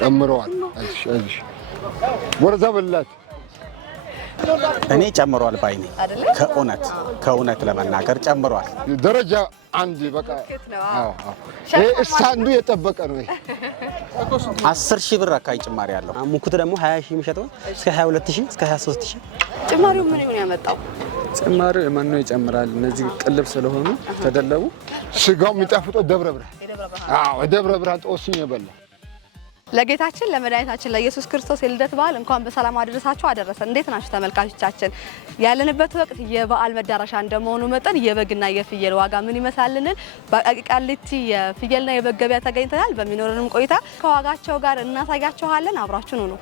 ጨምረዋል። እሺ ወርዛ በላት እኔ ጨምሯል ባይኔ ከእውነት ለመናገር ጨምሯል። ደረጃ አንድ በቃ ስታንዱ የጠበቀ ነው። 10,000 ብር አካባቢ ጭማሪ ያለው ሙኩት ደግሞ 20,000 የሚሸጠው እስከ 22,000 እስከ 23,000። ጭማሪው ምን ይሆን ያመጣው? ጭማሪው የመኖ ይጨምራል። እነዚህ ቅልብ ስለሆኑ ተደለቡ። ስጋው የሚጣፍጠው ደብረ ብርሃን ጦስኝ የበላ ለጌታችን ለመድኃኒታችን ለኢየሱስ ክርስቶስ የልደት በዓል እንኳን በሰላም አደረሳችሁ አደረሰን። እንዴት ናችሁ ተመልካቾቻችን? ያለንበት ወቅት የበዓል መዳረሻ እንደመሆኑ መጠን የበግና የፍየል ዋጋ ምን ይመስላልን? በቃሊቲ የፍየልና የበግ ገበያ ተገኝተናል። በሚኖረንም ቆይታ ከዋጋቸው ጋር እናሳያችኋለን። አብራችሁን ሁኑ።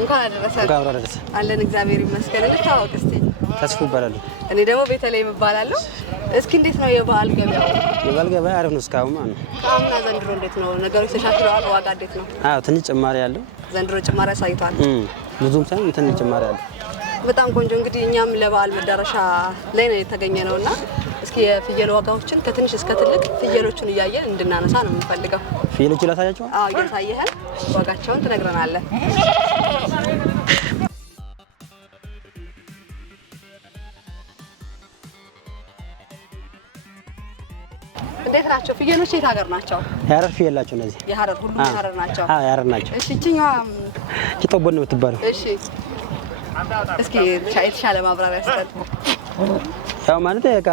እንኳን አደረሰ አለን። እግዚአብሔር ይመስገን። ልታወቅ እስቲ። ተስፉ ይባላል። እኔ ደግሞ ቤተልሔም እባላለሁ። እስኪ እንዴት ነው የበዓል ገበያው? የበዓል ገበያ አሪፍ ነው እስካሁን ማለት ነው። አምና ዘንድሮ እንዴት ነው ነገሮች ተሻሽለዋል? ዋጋ እንዴት ነው? አዎ ትንሽ ጭማሪ ያለው ዘንድሮ ጭማሪ አሳይቷል። ብዙም ሳይሆን ትንሽ ጭማሪ ያለው። በጣም ቆንጆ። እንግዲህ እኛም ለበዓል መዳረሻ ላይ ነው የተገኘነውና እስኪ የፍየል ዋጋዎችን ከትንሽ እስከ ትልቅ ፍየሎቹን እያየን እንድናነሳ ነው የምንፈልገው። ፍየሎቹ ላሳያችሁ? አዎ እያሳየህን ዋጋቸውን ትነግረናለህ። እንዴት ናቸው ፍየሎች? የት ሀገር ናቸው? የሀረር ፍየል ናቸው እነዚህ። የሀረር ሁሉም የሀረር ናቸው? አዎ የሀረር ናቸው። እሺ እቺኛዋ ቂጦቦን ነው የምትባለው። እሺ እስኪ የተሻለ ማብራሪያ ስጠን። ያው ማለት በቃ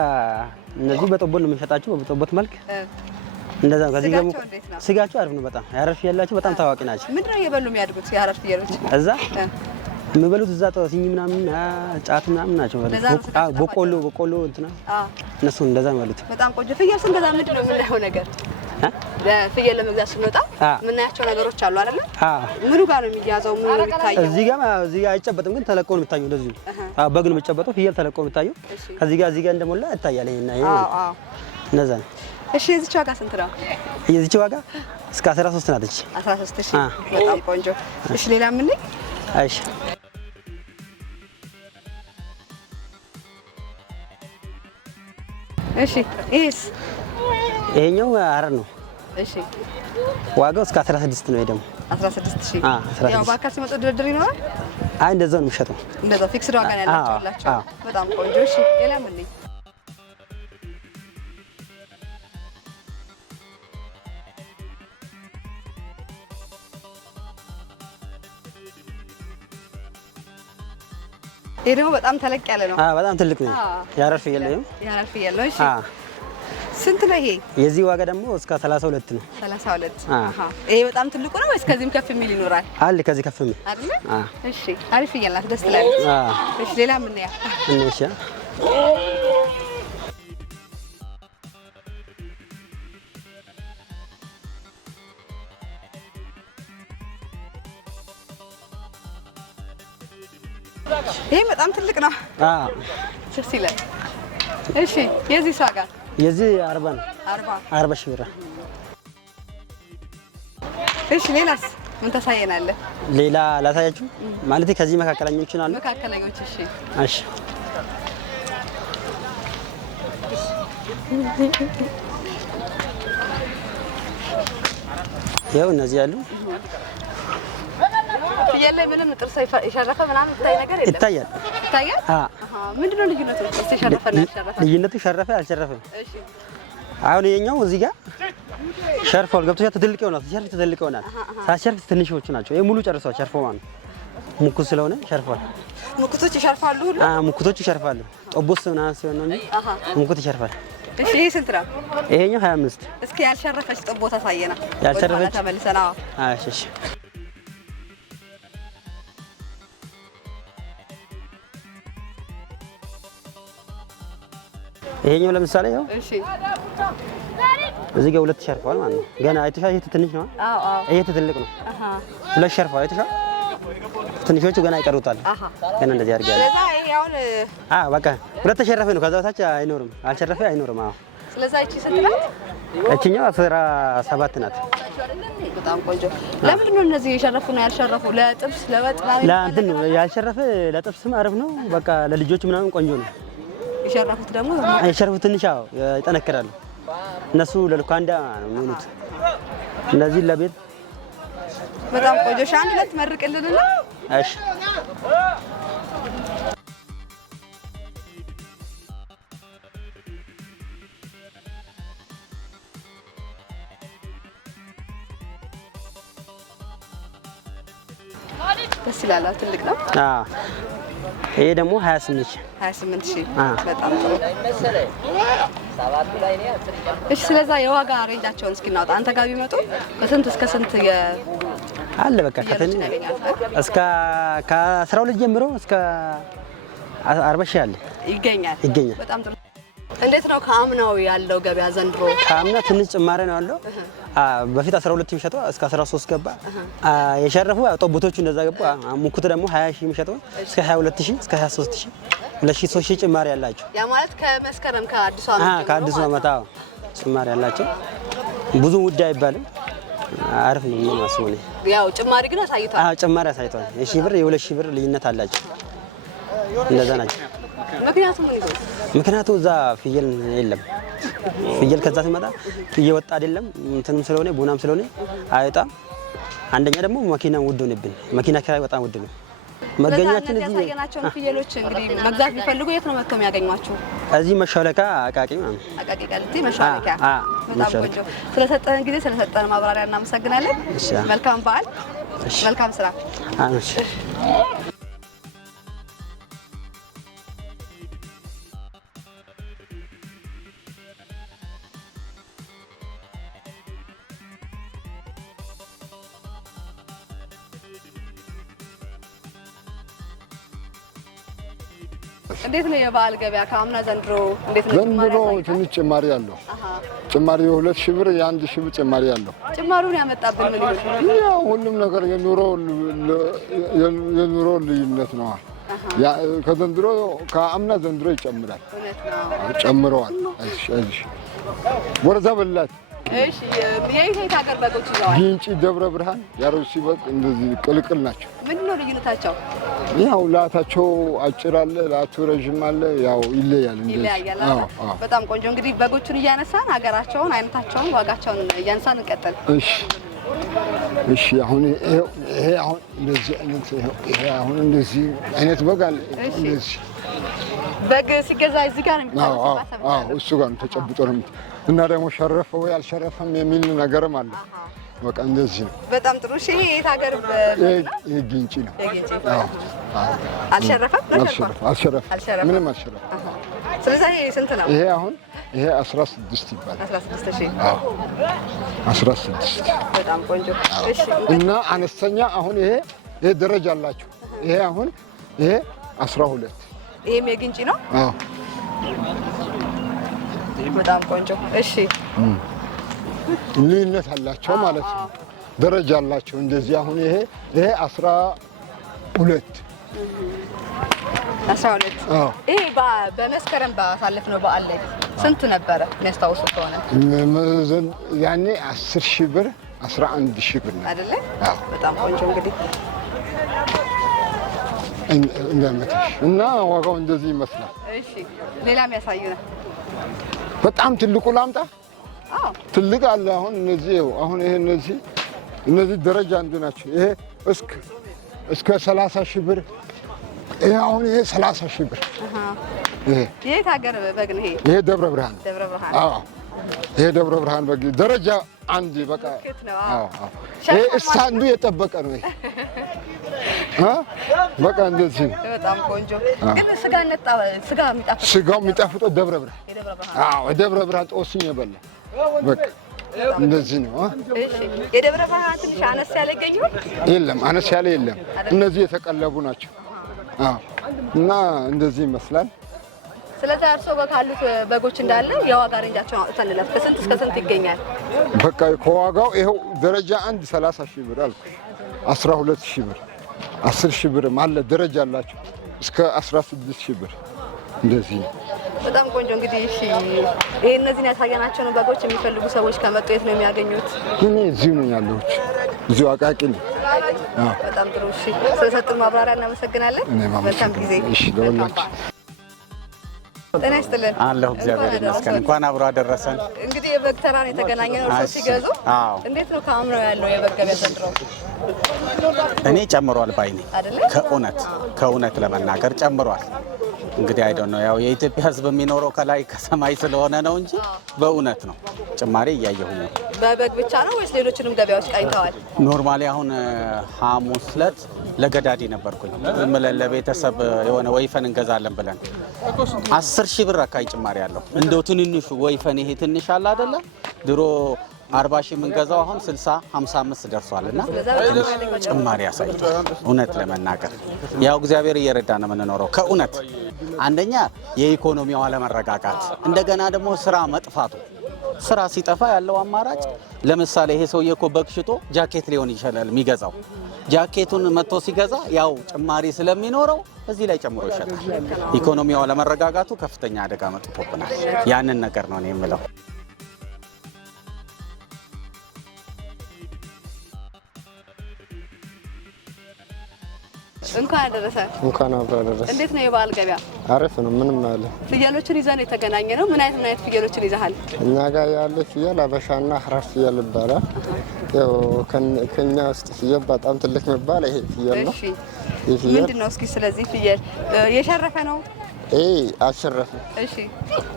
እነዚህ በጦቦን ነው የምንሸጣቸው በጦቦት መልክ እንደዛ ነው። ከዚህ ደግሞ ስጋቸው አሪፍ ነው በጣም። የሀረር ፍየል ናቸው በጣም ታዋቂ ናቸው። ምንድነው እየበሉ የሚያድጉት የሀረር ፍየሎች? እዛ የሚበሉት እዛ ሲኝ ምናምን ጫት ምናምን ናቸው። በቆሎ እንትና እነሱ እንደዛ ማለት ነው። በጣም ቆንጆ። ፍየል ስንገዛ ምንድነው የምናየው ነገር? ፍየል ለመግዛት ስንወጣ የምናያቸው ነገሮች አሉ አይደል? ምኑ ጋር ነው የሚያዘው? ምኑ ነው የሚታየው? እዚህ ጋር አይጨበጥም ግን ተለቆ ነው የሚታየው። እንደዚህ በግ ነው የሚጨበጠው፣ ፍየል ተለቆ ነው የሚታየው። ከዚህ ጋር እንደሞላ ይታያል። ይሄ እንደዛ ነው። እሺ የዚች ዋጋ ስንት ነው? የዚች ዋጋ እስከ 13 ናት። 13,000 በጣም ቆንጆ። እሺ ሌላ ምን ላይ? እሺ እሺ ይሄኛው ሀረር ነው። እሺ ዋጋው እስከ 16 ነው። ይሄ ደግሞ 16,000 ያው በአካል ሲመጡ ድርድር ይኖራል? አይ እንደዛው ነው የሚሸጠው። እንደዛው ፊክስድ ዋጋ ነው ያላቸው። በጣም ቆንጆ። እሺ ሌላ ምን ላይ? ይሄ ደግሞ በጣም ተለቅ ያለ ነው። በጣም ትልቅ ነው። የሀረር ፍየል ነው። የሀረር ፍየል ነው። እሺ ስንት ነው ይሄ? የዚህ ዋጋ ደግሞ እስከ 32 ነው። 32 ይሄ በጣም ትልቁ ነው ወይስ ከዚህም ከፍ የሚል ይኖራል? አለ ከዚህ ከፍ የሚል አይደል? እሺ አሪፍ ፍየል ናት፣ ደስ ትላለች። እሺ ሌላ ምን ያ? እሺ ይሄ በጣም ትልቅ ነው። ደስ ይላል። እሺ የዚህ ዋጋ? የዚህ 40 ነው። 40 ሺህ ብር። እሺ ሌላስ ምን ታሳየናለህ? ሌላ ላሳያችሁ ማለት ከዚህ መካከለኞችን አሉ። መካከለኞች። እሺ እሺ ያው እነዚህ ያሉ ፍየል ላይ ምንም ጥርስ የሸረፈ ምናምን እንታይ ነገር የለም? ይታያል። ምንድነው ልዩነቱ? ጥርስ የሸረፈና ያልሸረፈ? ልዩነቱ ሸረፈ አልሸረፈም። እሺ አሁን ይሄኛው እዚህ ጋር ሸርፏል። ገብቶሻል? ትልቅ ይሆናል። ሲሸርፍ ትልቅ ይሆናል። ሳይሸርፍ ትንሾቹ ናቸው። ይሄ ሙሉ ጨርሷል። ሸርፎ ማለት ነው። ሙኩት ስለሆነ ሸርፏል። ሙኩቶች ይሸርፋሉ ሁሉ? ሙኩቶች ይሸርፋሉ። ጦቦስ ምናምን ሲሆን ነው እንጂ ሙኩት ይሸርፋል። እሺ ይሄ ስንት ነው? ይሄኛው 25። እስኪ ያልሸረፈች ጦቦ ታሳየና። ያልሸረፈች ተመልሰና። እሺ እሺ ይሄኛው ለምሳሌ ያው እሺ እዚህ ጋር 2 ሸርፏል ማለት ነው። ገና አይተሻል? ይሄ ትንሽ ነው። ይሄ ትልቅ ነው። 2 ሸርፏል። አይተሻል? ትንሾቹ ገና ይቀሩታል። ገና እንደዚህ አድርጋለሁ። ስለዚህ ይሄ አሁን በቃ ሁለት ተሸረፈ ነው። ከዛ በታች አይኖርም፣ አልሸረፈ አይኖርም። ስለዚህ እቺ ስንት ናት? እቺኛው 17 ናት። በጣም ቆንጆ። ለምንድን ነው እነዚህ የሸረፉ ነው ያልሸረፉ? ለጥብስ ለወጥ ለእንትን ነው ያልሸረፈ። ለጥብስም አሪፍ ነው። በቃ ለልጆች ምናምን ቆንጆ ነው። የሸረፉት ደግሞ የሸረፉት ትንሽ ይጠነክራሉ። እነሱ ለልኳንዳ ነው የሚሆኑት። እነዚህ ለቤት በጣም ቆንጆ። አንድ ሁለት መርቅልንና እሺ ደስ ይላል። ትልቅ ነው። ይሄ ደግሞ 28 ሺህ በጣም ጥሩ። እሺ ስለዛ የዋጋ ሬንጃቸውን እስኪ እናውጣ። አንተ ጋር ቢመጡ ከስንት እስከ ስንት አለ? በቃ እስከ ከ12 ጀምሮ እስከ 40 ሺህ አለ ይገኛል። በጣም ጥሩ። እንዴት ነው ከአምናው ያለው ገበያ ዘንድሮ? ከአምና ትንሽ ጭማሪ ነው ያለው። በፊት 12 የሚሸጠው እስከ 13 ገባ። የሸረፉ ጠቦቶቹ እንደዛ ገባ። ሙኩት ደግሞ 20 ሺህ የሚሸጠው እስከ 22 ሺህ እስከ 23 ሺህ 2 ሺህ ጭማሪ ያላቸው። ያ ማለት ከመስከረም ከአዲሱ ዓመት ጭማሪ ያላቸው። ብዙ ውድ አይባልም። አሪፍ ነው የማስበው እኔ። ያው ጭማሪ ግን አሳይቷል። ጭማሪ አሳይቷል። የ1000 ብር የ2000 ብር ልዩነት አላቸው። እንደዛ ናቸው። ምክንያቱ እዛ ፍየል የለም። ፍየል ከዛ ሲመጣ እየወጣ አይደለም። እንትንም ስለሆነ ቡናም ስለሆነ አይወጣም። አንደኛ ደግሞ መኪና ውድ ሆነብን። መኪና ኪራይ በጣም ውድ ነው። መገኛችን እዚህ ያሳየናቸውን ፍየሎች እንግዲህ መግዛት ቢፈልጉ የት ነው መጥተው የሚያገኟቸው? እዚህ መሻለካ አቃቂ ማለት ነው። አቃቂ ቃልቲ መሻለካ። በጣም ቆንጆ። ስለሰጠን ጊዜ ስለሰጠን ማብራሪያ እናመሰግናለን። መልካም በዓል። መልካም ስራ። እሺ እንዴት ነው የበዓል ገበያ ከአምና ዘንድሮ እንዴት ነው? ዘንድሮ ትንሽ ጭማሪ አለው። ጭማሪ የ2000 ብር የ1000 ብር ጭማሪ አለው። ጭማሪውን ያመጣብን ምን ይሆን? ያው ሁሉም ነገር የኑሮ ልዩነት ነው። ከዘንድሮ ከአምና ዘንድሮ ይጨምራል። ጨምረዋል። እሺ ወረዛ በላት። እሺ የት ሀገር በጎች ይዘዋል? ግንጪ፣ ደብረ ብርሃን፣ ያሮሲ በግ እንደዚህ ቅልቅል ናቸው። ምንድን ነው ልዩነታቸው? ያው ላታቸው አጭር አለ፣ ላቱ ረዥም አለ። ያው ይለያል እንደዚህ። በጣም ቆንጆ። እንግዲህ በጎቹን እያነሳን ሀገራቸውን፣ አይነታቸውን፣ ዋጋቸውን እያነሳን እንቀጥል። እሺ አሁን ይሄ አሁን እንደዚህ አይነት ይሄ አሁን እንደዚህ አይነት በግ አለ። እንደዚህ በግ ሲገዛ እዚህ ጋር ነው የሚታሰበው። እሱ ጋር ነው ተጨብጦ ነው እና ደግሞ ሸረፈው ያልሸረፈም የሚል ነገርም አለ። በቃ እንደዚህ ነው። በጣም ጥሩ። እሺ ይሄ የት ሀገር? ይሄ ግንጪ ነው። አልሸረፈም? አልሸረፈም፣ ምንም አልሸረፈም። ስለዚህ ይሄ ስንት ነው? ይሄ አሁን ይሄ 16 ይባላል። 16,000። 16። በጣም ቆንጆ። እሺ እና አነስተኛ አሁን ይሄ ደረጃ አላቸው። ይሄ አሁን ይሄ 12። ይሄም የግንጪ ነው? በጣም ቆንጆ። እሺ ልዩነት አላቸው ማለት ነው። ደረጃ አላቸው እንደዚህ። አሁን ይሄ 12 ይሄ በመስከረም ባሳለፍነው በዓል ላይ ስንት ነበረ የሚያስታውሱት ከሆነ? ያኔ 10,000 ብር 11,000 ብር ነው አይደለ? በጣም ቆንጆ። እንግዲህ እንደምትሽ እና ዋጋው እንደዚህ ይመስላል። እሺ ሌላም ያሳዩና በጣም ትልቁ ላምጣ። ትልቅ አለ። አሁን እነዚህ ይሄ እነዚህ ደረጃ አንዱ ናቸው። ይሄ እስከ 30,000 ብር። ይሄ አሁን ይሄ 30,000 ብር። የት ሀገር በግ ነው ይሄ? ይሄ ደብረ ብርሃን። ይሄ ደብረ ብርሃን በግ ደረጃ አንድ በቃ። ይሄ እስታንዱ የጠበቀ ነው። ይሄ በቃ እንደዚህ ነው። በጣም ቆንጆ። ግን ስጋው የሚጣፍጠው ደብረ ብርሃን። ደብረ ብርሃን ጦስኝ የበላ በቃ እንደዚህ ነው። የደብረ ብርሃን ትንሽ አነስ ያለ ገኝ የለም፣ አነስ ያለ የለም። እነዚህ የተቀለቡ ናቸው። እና እንደዚህ ይመስላል። ስለዚህ እርሶ ካሉት በጎች እንዳለ የዋጋ ሬንጃቸውን አውጥተንለት ከስንት እስከ ስንት ይገኛል? በቃ ከዋጋው ይኸው ደረጃ አንድ 30,000 ብር አልኩሽ፣ 12,000 ብር 10 ሺህ ብርም አለ ደረጃ አላቸው እስከ 16 ሺህ ብር እንደዚህ ነው። በጣም ቆንጆ። እንግዲህ እሺ፣ ይሄ እነዚህን ያሳየናቸውን በጎች የሚፈልጉ ሰዎች ከመጡ የት ነው የሚያገኙት? እኔ እዚሁ ነኝ ያለሁት፣ እዚሁ አቃቂ ነኝ። በጣም ጥሩ። እሺ፣ ስለሰጡን ማብራሪያ እናመሰግናለን። መልካም ጊዜ። እሺ፣ ለሁላችሁ ጤና ይስጥልን። አለሁ እግዚአብሔር ይመስገን። እንኳን አብሮ አደረሰን። እንግዲህ የበግ ተራ ነው የተገናኘነው። እርሶ ሲገዙ እንዴት ነው ከአምናው ያለው የበግ ገበያ ዘንድሮ? እኔ ጨምሯል ባይ ነኝ። አይደለ? ከእውነት ለመናገር ጨምሯል። እንግዲህ አይደው ነው ያው የኢትዮጵያ ሕዝብ የሚኖረው ከላይ ከሰማይ ስለሆነ ነው እንጂ በእውነት ነው ጭማሪ እያየሁኝ ነው። በበግ ብቻ ነው ወይስ ሌሎችንም ገበያዎች ቃኝተዋል? ኖርማሊ አሁን ሐሙስ ዕለት ለገዳዲ ነበርኩኝ። ዝም ብለን ለቤተሰብ የሆነ ወይፈን እንገዛለን ብለን 10 ሺህ ብር አካባቢ ጭማሪ አለው። እንደው ትንንሹ ወይፈን ይሄ ትንሽ አለ አይደለ? ድሮ 40 ሺህ የምንገዛው አሁን 60 55 ደርሷል። እና ጭማሪ ያሳይቷል። እውነት ለመናገር ያው እግዚአብሔር እየረዳ ነው የምንኖረው። ከእውነት አንደኛ የኢኮኖሚው አለመረጋጋት፣ እንደገና ደግሞ ስራ መጥፋቱ። ስራ ሲጠፋ ያለው አማራጭ ለምሳሌ ይሄ ሰውዬ እኮ በግ ሽጦ ጃኬት ሊሆን ይችላል የሚገዛው። ጃኬቱን መጥቶ ሲገዛ ያው ጭማሪ ስለሚኖረው እዚህ ላይ ጨምሮ ይሸጣል። ኢኮኖሚው አለመረጋጋቱ ከፍተኛ አደጋ መጥቶብናል። ያንን ነገር ነው እኔ የምለው። እንኳን አደረሰ። እንኳን አብሮ አደረሰ። እንዴት ነው የበዓል ገበያ? አሪፍ ነው። ምንም አለ። ፍየሎችን ይዘን የተገናኘ ነው። ምን አይነት ፍየሎችን ይዘሃል? እኛ ጋር ያለ ፍየል አበሻና ሐራር ፍየል ይባላል። ያው ከኛ ውስጥ ፍየል በጣም ትልቅ የሚባል ይሄ ፍየል ነው። እሺ፣ ምንድነው? እስኪ ስለዚህ ፍየል የሸረፈ ነው? አልሸረፈም። እሺ፣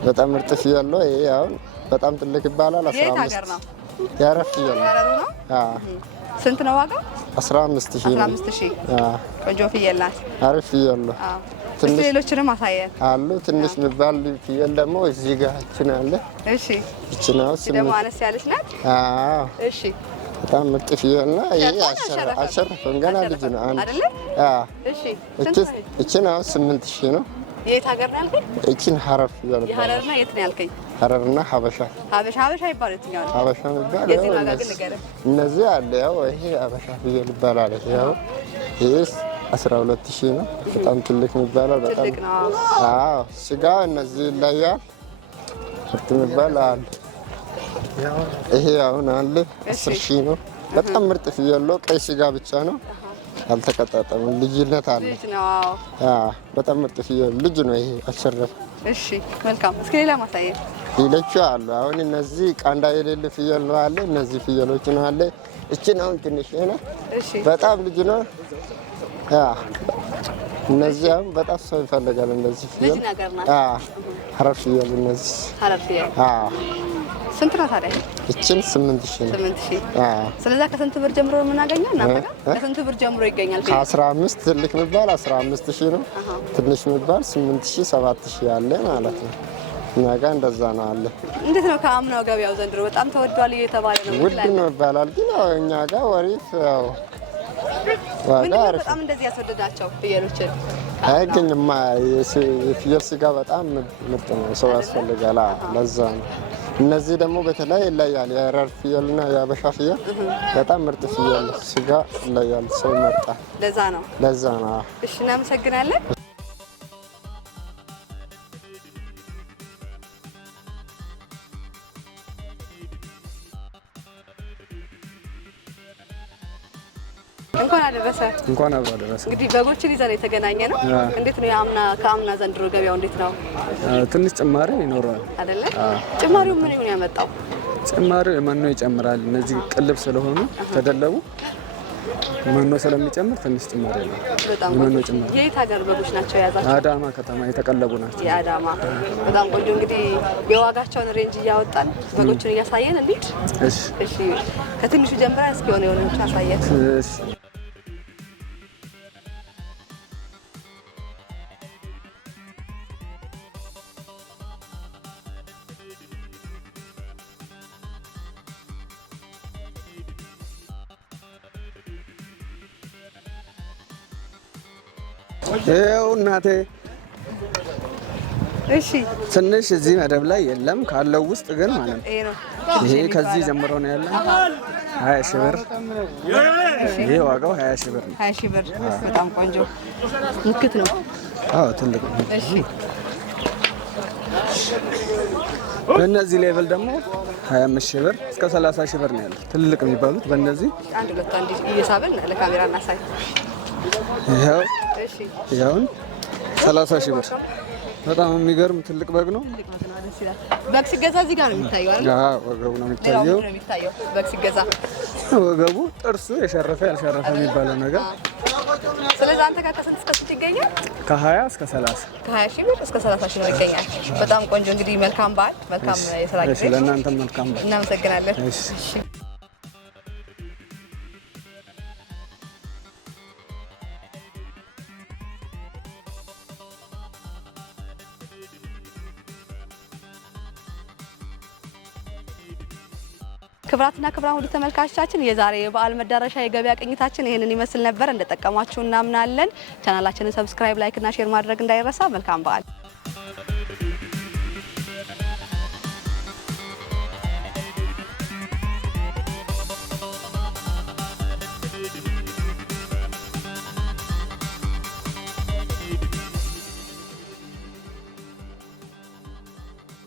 በጣም ምርጥ ፍየል ነው። ይሄ አሁን በጣም ትልቅ ይባላል። 15 የት ሀገር ነው? የሐራር ፍየል ነው። ስንት ነው ዋጋው? 15,000 ነው። 15,000 ቆንጆ ፍየል ናት። አሪፍ ፍየል ነው። ትንሽ ሌሎችንም አሳየን አሉ። ትንሽ የሚባል ፍየል ደግሞ እዚህ ጋር እችን አለ። እሺ፣ እችን ነው ደግሞ አነስ ያለች ናት። እሺ፣ በጣም ምርጥ ፍየል ነው። ይሄ አልሸረፈም፣ ገና ልጅ ነው አይደለ? እሺ፣ እችን አሁን 8,000 ነው። የት ሀገር ነው ያልከኝ? እችን ሐራር ፍየል ነው። የሐረርና የት ነው ያልከኝ? ሐረርና ሀበሻ ይባላል። የትኛው ነው? ሀበሻ ይባላል። የዚህ ዋጋ ግን ንገረኝ። እነዚህ አለ። ያው ይሄ ሀበሻ ፍየል ይባላል። ያው ይሄ 12,000 ነው። በጣም ትልቅ ይባላል። በጣም ትልቅ ነው። አዎ፣ ስጋ እነዚህ ይለያል። ምርጥ ይባላል አለ። ይሄ አሁን አለ 10,000 ነው። በጣም ምርጥ ፍየል ነው። ቀይ ስጋ ብቻ ነው፣ አልተቀጣጠመም። ልጅነት አለ። በጣም ምርጥ ፍየል ልጅ ነው። ይሄ አልሸረፈም። እሺ፣ መልካም። እስኪ ሌላ ማሳየን። ሌሎቹ አሉ። አሁን እነዚህ ቃንዳ የሌለ ፍየል ነው አለ። እነዚህ ፍየሎች ነው አለ። እችን አሁን ትንሽ ነው። እሺ፣ በጣም ልጅ ነው። እነዚህ አሁን በጣም ሰው ይፈልጋል። እንደዚህ ፍየል ልጅ ነገር ናት። ሐራር ፍየል እነዚህ ሐራር ፍየል ስንት ነው ታዲያ? እችን 8,000 ነው። 8,000 ስለዚህ ከስንት ብር ጀምሮ ነው የምናገኘው? እናንተ ጋር ከስንት ብር ጀምሮ ይገኛል? ከ15 ትልቅ የሚባል 15,000 ነው። ትንሽ የሚባል 8,000 7,000 ያለ ማለት ነው። እኛ ጋር እንደዛ ነው አለ። እንዴት ነው ከአምናው ገበያው ዘንድሮ? በጣም ተወዷል እየተባለ ነው። ውድ ነው ይባላል፣ ግን ያው እኛ ጋር ወሪፍ ያው ዋጋ አሪፍ። በጣም እንደዚህ ያስወደዳቸው ፍየሎችን አይገኝማ። የፍየል ስጋ በጣም ምርጥ ነው። ሰው ያስፈልጋል። ለዛ ነው። እነዚህ ደግሞ በተለይ ይለያል። የሐረር ፍየልና የሀበሻ ፍየል በጣም ምርጥ ፍየል ስጋ ይለያል። ሰው ይመርጣል። ለዛ ነው። እሺ፣ እናመሰግናለን። እንኳን አደረሰ። እንኳን አብሮ አደረሰ። እንግዲህ በጎችን ይዘን የተገናኘ ነው። እንዴት ነው ከአምና ዘንድሮ ገበያው እንዴት ነው? ትንሽ ጭማሪ ይኖረዋል አይደለ? ጭማሪው ምን ይሁን ያመጣው? ጭማሪው መኖ ይጨምራል። እነዚህ ቅልብ ስለሆኑ ተደለቡ መኖ ስለሚጨምር ትንሽ ጭማሪ ነው። በጣም መኖ ጭማሪ። የት ሀገር በጎች ናቸው የያዛቸው? አዳማ ከተማ የተቀለቡ ናቸው። የአዳማ በጣም ቆንጆ። እንግዲህ የዋጋቸውን ሬንጅ እያወጣን በጎችን እያሳየን እንሂድ። እሺ፣ ከትንሹ ጀምራ እስኪ የሆነውን አሳየን። እሺ፣ ይኸው እናቴ እሺ ትንሽ እዚህ መደብ ላይ የለም ካለው ውስጥ ግን ማለት ነው። ይሄ ነው ይሄ ከዚህ ጀምሮ ነው ያለው 20 ሺህ ብር። ይሄ ዋጋው 20 ሺህ ብር ነው። 20 ሺህ ብር በጣም ቆንጆ ሙክት ነው። አዎ ትልቅ ነው። እሺ በእነዚህ ሌቭል ደግሞ 25 ሺህ ብር እስከ 30 ሺህ ብር ነው ያለው ትልቅ የሚባሉት በእነዚህ አንድ ሁለት አንድ እየሳብን ለካሜራ እናሳይ። ይሄው እሺ ይሄውን 30 ሺህ ብር በጣም የሚገርም ትልቅ በግ ነው። በግ ሲገዛ እዚህ ጋር ነው የሚታየው አይደል? አዎ ወገቡ ነው የሚታየው። ሌላው ነው የሚታየው በግ ሲገዛ ወገቡ፣ ጥርሱ የሸረፈ ያልሸረፈ የሚባለው ነገር። ስለዚህ አንተ ጋር ከስንት እስከ ስንት ይገኛል? ከ20 እስከ 30 ከ20 ሺህ ብር እስከ 30 ሺህ ብር ይገኛል። በጣም ቆንጆ እንግዲህ መልካም በዓል፣ መልካም የስራ ጊዜ። እሺ ለእናንተም መልካም በዓል። እናመሰግናለን። እሺ ክብራትና ክብራን ውድ ተመልካቾቻችን የዛሬ የበዓል መዳረሻ የገበያ ቅኝታችን ይሄንን ይመስል ነበር። እንደጠቀማችሁ እናምናለን። ቻናላችንን ሰብስክራይብ፣ ላይክ እና ሼር ማድረግ እንዳይረሳ። መልካም በዓል።